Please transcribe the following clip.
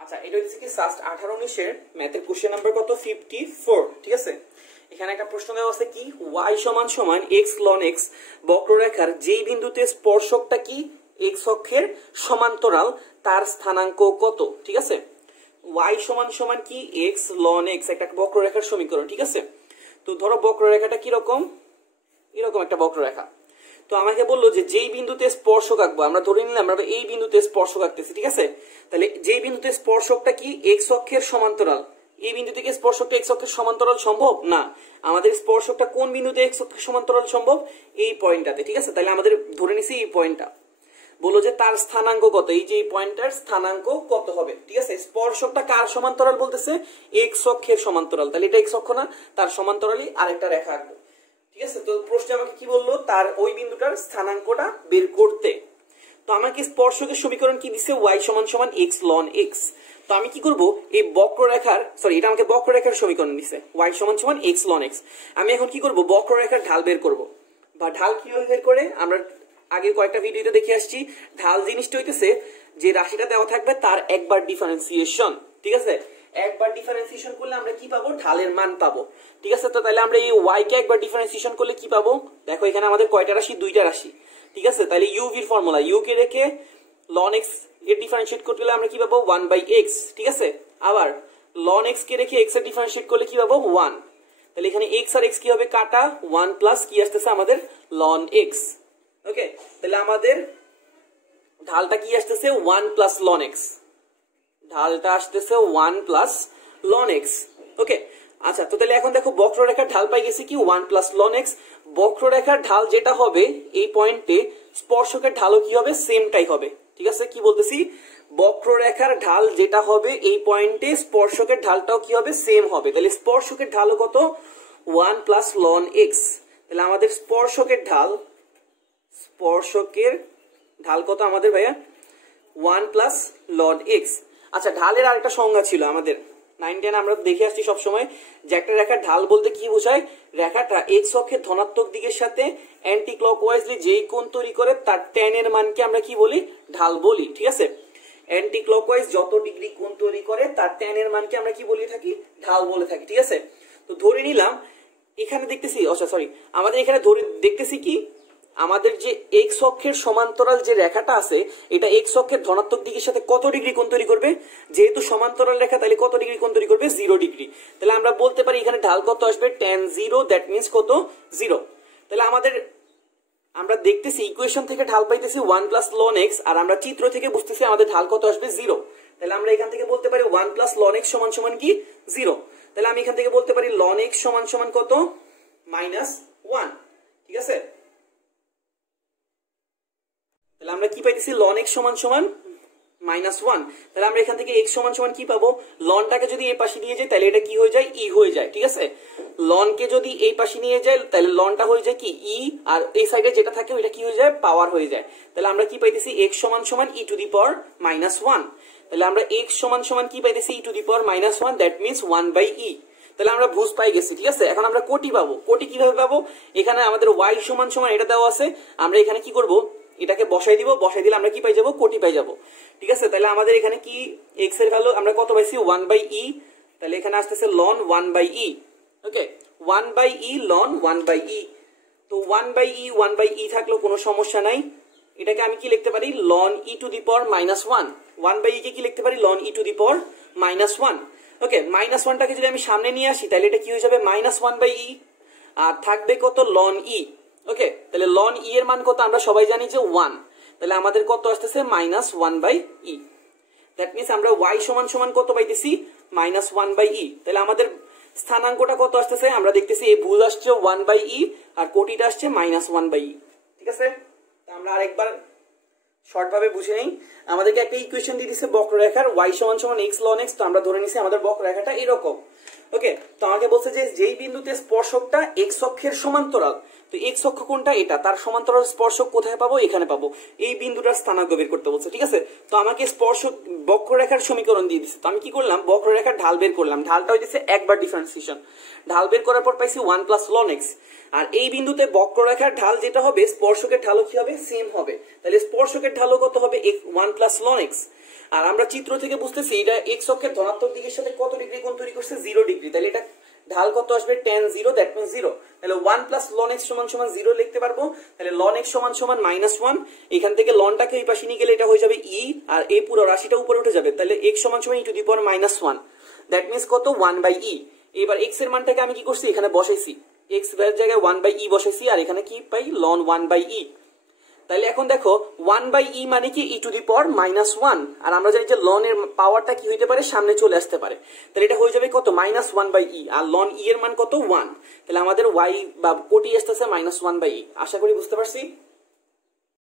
আচ্ছা, এটা হচ্ছে কি সাস্ট 18-19 ম্যাথের কোশ্চেন নাম্বার কত 54। ঠিক আছে, এখানে একটা প্রশ্ন দেওয়া আছে কি y সমান x ln x বক্ররেখার যেই বিন্দুতে স্পর্শকটা কি x অক্ষের সমান্তরাল তার স্থানাঙ্ক কত। ঠিক আছে, y সমান কি x ln x একটা বক্ররেখার সমীকরণ। ঠিক আছে, তো ধরো বক্ররেখাটা কি রকম, এরকম একটা বক্ররেখা। তো আমাকে বললো যে যেই বিন্দুতে স্পর্শক আঁকবো, আমরা ধরে নিলাম আমরা এই বিন্দুতে স্পর্শক আঁকতেছি। ঠিক আছে, তাহলে যেই বিন্দুতে স্পর্শকটা কি x অক্ষের সমান্তরাল, এই বিন্দু থেকে স্পর্শকটা x অক্ষের সমান্তরাল সম্ভব না। আমাদের স্পর্শকটা কোন বিন্দুতে x অক্ষের সমান্তরাল সম্ভব, এই পয়েন্টটাতে। ঠিক আছে, তাহলে আমাদের ধরে নিছি এই পয়েন্টটা। বলো যে তার স্থানাঙ্ক কত, এই যে এই পয়েন্টটার স্থানাঙ্ক কত হবে। ঠিক আছে, স্পর্শকটা কার সমান্তরাল বলতেছে, x অক্ষের সমান্তরাল, তাহলে এটা x অক্ষ না, তার সমান্তরালই আরেকটা রেখা আঁকবো। ঠিক আছে, তো প্রশ্নে আমাকে কি বললো, তার ওই বিন্দুটার স্থানাঙ্কটা বের করতে। তো আমাকে স্পর্শকের সমীকরণ কি দিছে, y সমান x ln x। তো আমি কি করব, এই বক্ররেখার এটা আমাকে বক্ররেখার সমীকরণ দিছে y সমান x ln x। আমি এখন কি করব, বক্ররেখার ঢাল বের করব। বা ঢাল কিভাবে বের করে, আমরা আগে কয়েকটা ভিডিওতে দেখে আসছি। ঢাল জিনিসটা হইতেছে যে রাশিটা দেওয়া থাকবে তার একবার ডিফারেন্সিয়েশন। ঠিক আছে, একবার ডিফারেন্সিয়েশন করলে আমরা কি পাবো, ঢালের মান পাবো। ঠিক আছে, তো তাহলে আমরা এই y কে একবার ডিফারেন্সিয়েশন করলে কি পাবো, দেখো এখানে আমাদের কয়টা রাশি, দুইটা রাশি। ঠিক আছে, তাহলে u এর ফর্মুলা, u কে রেখে ln x এর ডিফারেন্সিয়েট করতে হলে আমরা কি পাবো 1/x। ঠিক আছে, আবার ln x কে রেখে x এর ডিফারেন্সিয়েট করলে কি পাবো 1। তাহলে এখানে x আর x কি হবে, কাটা, 1 প্লাস কি আসতেছে আমাদের ln x। ওকে, তাহলে আমাদের ঢালটা কি আসতেছে 1 প্লাস ln x, ঢালটা আসতেছে 1 প্লাস ln x। ওকে, আচ্ছা, তো তাহলে এখন দেখো বক্ররেখার ঢাল পাই গেছি কি 1 প্লাস ln x। বক্ররেখার ঢাল যেটা হবে এই পয়েন্টে, স্পর্শকের ঢালও কি হবে, সেমটাই হবে। ঠিক আছে, কি বলতেছি, বক্ররেখার ঢাল যেটা হবে এই পয়েন্টে স্পর্শকের ঢালটাও কি হবে, সেম হবে। তাহলে স্পর্শকের ঢালও কত 1 প্লাস ln x। তাহলে আমাদের স্পর্শকের ঢাল কত আমাদের ভাইয়া 1 প্লাস ln x। আচ্ছা, ঢালের আরেকটা সংজ্ঞা ছিল আমাদের 9-10 আমরা দেখে আসছি সবসময় যে একটা রেখার ঢাল বলতে কি বোঝায়, রেখাটা x অক্ষের ধনাত্মক দিকের সাথে অ্যান্টি ক্লকওয়াইজলি যেই কোণ তৈরি করে তার tan এর মানকে আমরা কি বলি, ঢাল বলি। ঠিক আছে, অ্যান্টি ক্লকওয়াইজ যত ডিগ্রি কোণ তৈরি করে তার tan এর মানকে আমরা কি বলে থাকি, ঢাল বলে থাকি। ঠিক আছে, তো ধরে নিলাম এখানে দেখতেছি, আমাদের এখানে ধরে দেখতেছি কি আমাদের যে x অক্ষের সমান্তরাল যে রেখাটা আছে এটা x অক্ষের ধনাত্মক দিকের সাথে কত ডিগ্রি কোণ তৈরি করবে, যেহেতু সমান্তরাল রেখা তাহলে কত ডিগ্রি কোণ তৈরি করবে, 0 ডিগ্রি। তাহলে আমরা বলতে পারি এখানে ঢাল কত আসবে, tan 0, দ্যাট মিন্স কত 0। তাহলে আমরা দেখতেছি ইকুয়েশন থেকে ঢাল পাইতেছি 1 প্লাস ln x, আর আমরা চিত্র থেকে বুঝতেছি আমাদের ঢাল কত আসবে 0। তাহলে আমরা এখান থেকে বলতে পারি 1 প্লাস ln x সমান কি 0। তাহলে আমি এখান থেকে বলতে পারি ln x সমান কত, -1। ঠিক আছে, তাহলে আমরা কি পাইতেছি, ln x সমান -1। তাহলে আমরা এখান থেকে x সমান কি পাবো, লনটাকে যদি এই পাশে নিয়ে যাই তাহলে এটা কি হয়ে যায়, e হয়ে যায়। ঠিক আছে, লন কে যদি এই পাশে নিয়ে যাই তাহলে লনটা হয়ে যায় কি e, আর এই সাইডে যেটা থাকে ওইটা কি হয়ে যায়, পাওয়ার হয়ে যায়। তাহলে আমরা কি পাইতেছি x সমান e টু দি পাওয়ার -1। তাহলে আমরা x সমান কি পাইতেছি, e to the power -1, that means 1/e। তাহলে আমরা ভুজ পাই গেছি। ঠিক আছে, এখন আমরা কোটি পাবো। কোটি কিভাবে পাবো, এখানে আমাদের y সমান এটা দেওয়া আছে, আমরা এখানে কি করব, এটাকে বসাই দিব, বসাই দিলে আমরা কি পাই যাব, কোটি পাই যাব। ঠিক আছে, তাহলে আমাদের এখানে কি x এর ভ্যালু আমরা কত পাইছি 1/e। তাহলে এখানে আসতেছে ln 1/e। ওকে, 1/e ln 1/e। তো 1/e থাকলেও কোনো সমস্যা নাই। এটাকে আমি কি লিখতে পারি, ln e to the power -1। 1/e কে কি লিখতে পারি, ln e টু দি পাওয়ার -1। ওকে, -1টাকে যদি আমি সামনে নিয়ে আসি তাহলে এটা কি হয়ে যাবে, -1/e, আর থাকবে কত ln e। ওকে, তাহলে ln e এর মান কত আমরা সবাই জানি যে 1। তাহলে আমাদের কত আসতেছে -1/e। দ্যাট মিন্স আমরা y সমান কত পাইতেছি, -1/e। তাহলে আমাদের স্থানাঙ্কটা কত আসতেছে, আমরা দেখতেছি এই ভুজ আসছে 1/e আর কোটিটা আসছে -1/e। ঠিক আছে, আমরা আরেকবার শর্ট ভাবে বুঝে নেই। আমাদেরকে একটা ইকুয়েশন দিয়ে দিচ্ছে বক্ররেখার y সমান x ln x। তো আমরা ধরে নিছি আমাদের বক্ররেখাটা এরকম। ওকে, তো আমাকে বলছে যে যেই বিন্দুতে স্পর্শকটা x অক্ষের সমান্তরাল, তো x অক্ষ কোনটা, এটা, তার সমান্তরাল স্পর্শক কোথায় পাবো, এখানে পাবো। এই বিন্দুটার স্থানাঙ্ক বের করতে বলছে। ঠিক আছে, তো আমাকে স্পর্শক বক্ররেখার সমীকরণ দিয়ে দিচ্ছে। তো আমি কি করলাম, বক্ররেখার ঢাল বের করলাম। ঢালটা হইতেছে একবার ডিফারেন্সিয়েশন। ঢাল বের করার পর পাইছি 1 প্লাস ln x। আর এই বিন্দুতে বক্ররেখার ঢাল যেটা হবে স্পর্শকের ঢালও কি হবে সেম হবে, তাহলে স্পর্শকের ঢালও কত হবে 1 প্লাস ln x। আর আমরা চিত্র থেকে বুঝতেছি এটা x অক্ষের ধনাত্মক দিকের সাথে কত ডিগ্রি কোণ তৈরি করছে 0 ডিগ্রি, তাহলে এটা ঢাল কত আসবে tan 0, দ্যাট মিন্স 0, তাহলে 1 প্লাস ln x সমান সমান 0 লিখতে পারবো, তাহলে ln x সমান সমান -1, এখান থেকে লনটাকে এই পাশে নিয়ে গেলে এটা হয়ে যাবে e, আর এই পুরো রাশিটা উপরে উঠে যাবে, তাহলে x সমান সমান e to the power -1, that means কত 1/e। এবার x এর মানটাকে আমি কি করছি এখানে বসাইছি, x এর জায়গায় 1/e বসাইছি, আর এখানে কি পাই ln 1/e। তাহলে এখন দেখো 1/e মানে কি e টু দি পাওয়ার -1, আর আমরা জানি যে ln এর পাওয়ারটা কি হইতে পারে সামনে চলে আসতে পারে, তাহলে এটা হয়ে যাবে কত -1/e, আর ln e এর মান কত 1, তাহলে আমাদের y বা কোটি আসতেছে -1/e। আশা করি বুঝতে পারছি।